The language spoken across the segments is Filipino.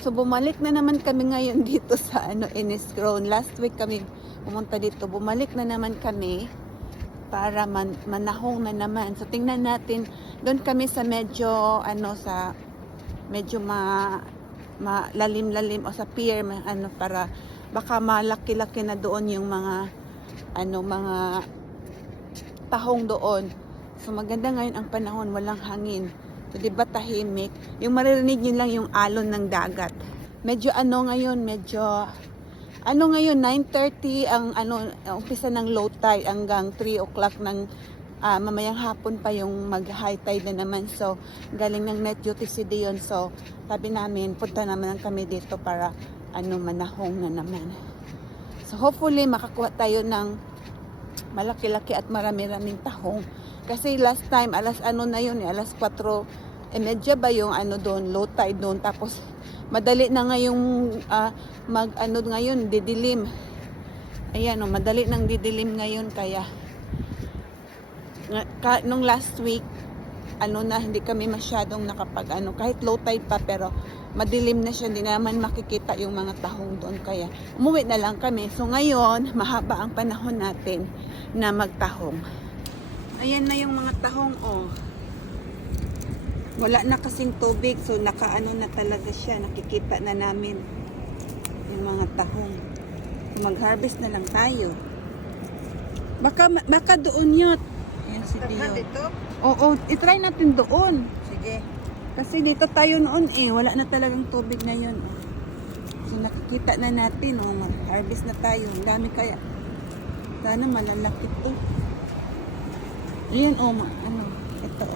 So bumalik na naman kami ngayon dito sa Iniscrone. Last week kami pumunta dito. Bumalik na naman kami para manahong na naman. So tingnan natin, doon kami sa medyo sa medyo malalim-lalim o sa pier para baka malaki-laki na doon yung mga mga tahong doon. So maganda ngayon ang panahon, walang hangin. So di ba tahimik? Yung maririnig niyo lang yung alon ng dagat. Medyo ngayon, ngayon 9:30 ang umpisa ng low tide hanggang 3 o'clock ng mamayang hapon pa yung mag-high tide na naman. So galing ng night duty si Dion. So sabi namin, punta naman kami dito para manahong na naman. So hopefully makakuha tayo ng malaki-laki at marami-raming tahong. Kasi last time alas alas 4 medya ba yung doon, low tide doon. Tapos madali na ngayong ngayon didilim. Ayan madali nang didilim ngayon kaya nung last week hindi kami masyadong nakapag kahit low tide pa pero madilim na siya, hindi naman makikita yung mga tahong doon kaya umuwi na lang kami. So ngayon mahaba ang panahon natin na magtahong. Ayan na yung mga tahong wala na kasing tubig so na talaga siya, nakikita na namin yung mga tahong. So mag-harvest na lang tayo. Baka doon yun. Ayan si Dio. Oo, itry natin doon. Sige. Kasi dito tayo noon wala na talagang tubig ngayon. So nakikita na natin mag-harvest na tayo. Ang dami kaya. Sana malalaki to. Ayan ito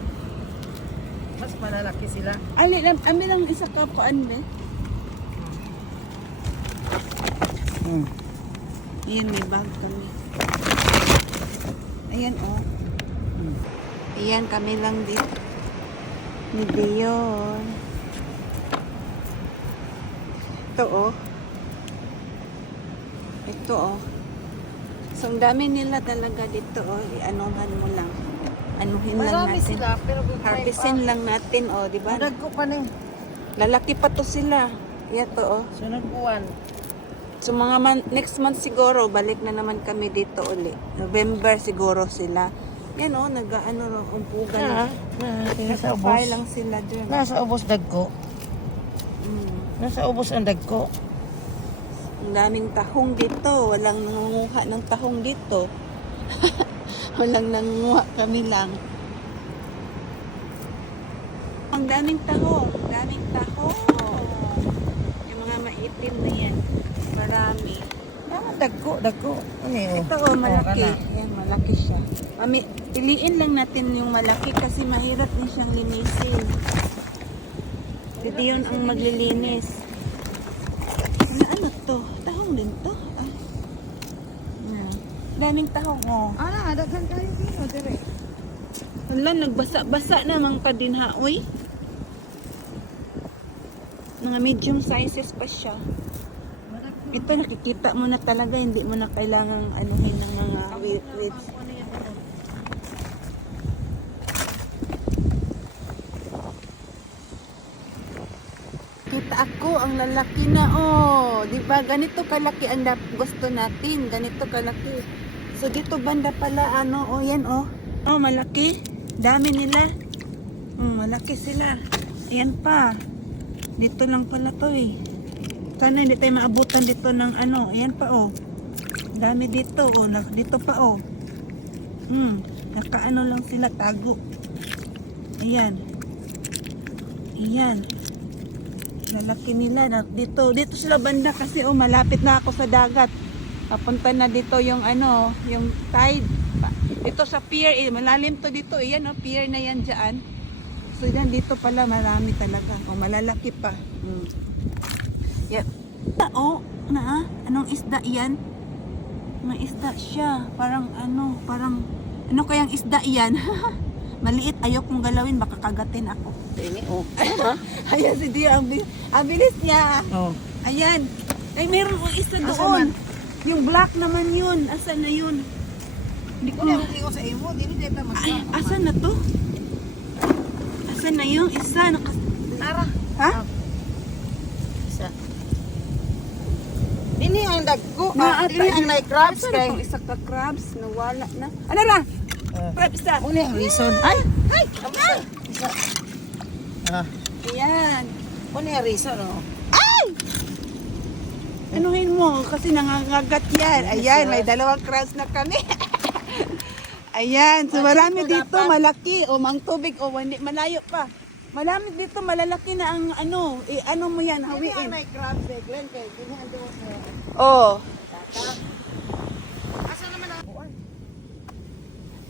Mas malalaki sila. Ami lang isa kapuan be. Ayan, may bag kami. Ayan Ayan, kami lang dito. Ni Dion. Ito Ito So, ang dami nila talaga dito i-anuhan mo lang. Anuhin lang Marami natin. sila, pero Harvestin lang natin, di ba? Nagko pa na Lalaki pa to sila. Ito, Sunod buwan. So, next month siguro, balik na naman kami dito uli. November siguro sila. Yan umpugan. Nasa ubos. Nasa lang sila dyan. Nasa ubos dagko. Nasa ubos ang dagko. Ang daming tahong dito. Walang nangunguha ng tahong dito. Walang nangunguha, kami lang. Ang daming tahong. Daming tahong. Yung mga maitim na yan. Marami. Dagko. Ito malaki. Yan, malaki siya. Piliin lang natin yung malaki kasi mahirap na siyang linisin. Hindi yun ang maglilinis. Ano to? Tahong din to? Daming tahong Daghan kayo dito, dire. Wala, nagbasa-basa naman ka din uy. Mga medium sizes pa siya. Ito nakikita mo na talaga, hindi mo na kailangang anuhin ng mga weeds. Kita ako, ang lalaki na di ba? Ganito kalaki ang gusto natin, ganito kalaki. So dito banda pala yan malaki. Dami nila. Malaki sila. Ayan pa. Dito lang pala to Sana hindi tayo maabutan dito ng ayan pa Dami dito dito pa nakaano lang sila, tago. Ayan. Lalaki nila dito sila banda kasi malapit na ako sa dagat. Papunta na dito yung yung tide. Dito sa pier malalim to dito. Ayan pier na yan diyan. So yan dito pala marami talaga. Malalaki pa. Yep. Anong isda yan? May isda siya. Parang ano kayang isda yan? Maliit, ayokong galawin, baka kagatin ako. Ayan si Dio, ang bilis niya. Ayan. Ay, meron isa doon. Yung black naman yun. Asan na yun? Hindi ko sa imo, dili dito Ay, asan na to? Asan na yung isa? Tara. Ha? Isa ang dagko. Na, Dili ang like crabs Asa kay. na pang isa ka crabs nawala na. Ano ra? Crabs isa. Muna ang reason. Ay! Ay! Ay! Isa. Ah, Ayan. muna ang reason, oh. Anuhin mo kasi nangangagat yan. Ayan, may dalawang crabs na kami. Ayan, so marami dito, malaki. O mang tubig, o hindi, malayo pa. Marami dito, malalaki na ang ano. Ano mo yan, Dili ang hawiin. like crabs eh, Glenn, kay dili ang duwa sa Oh. asa naman ang buwan.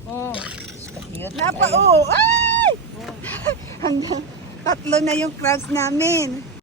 Oh, cute. Napa, oh. Ay! Hanggang tatlo na yung crabs namin.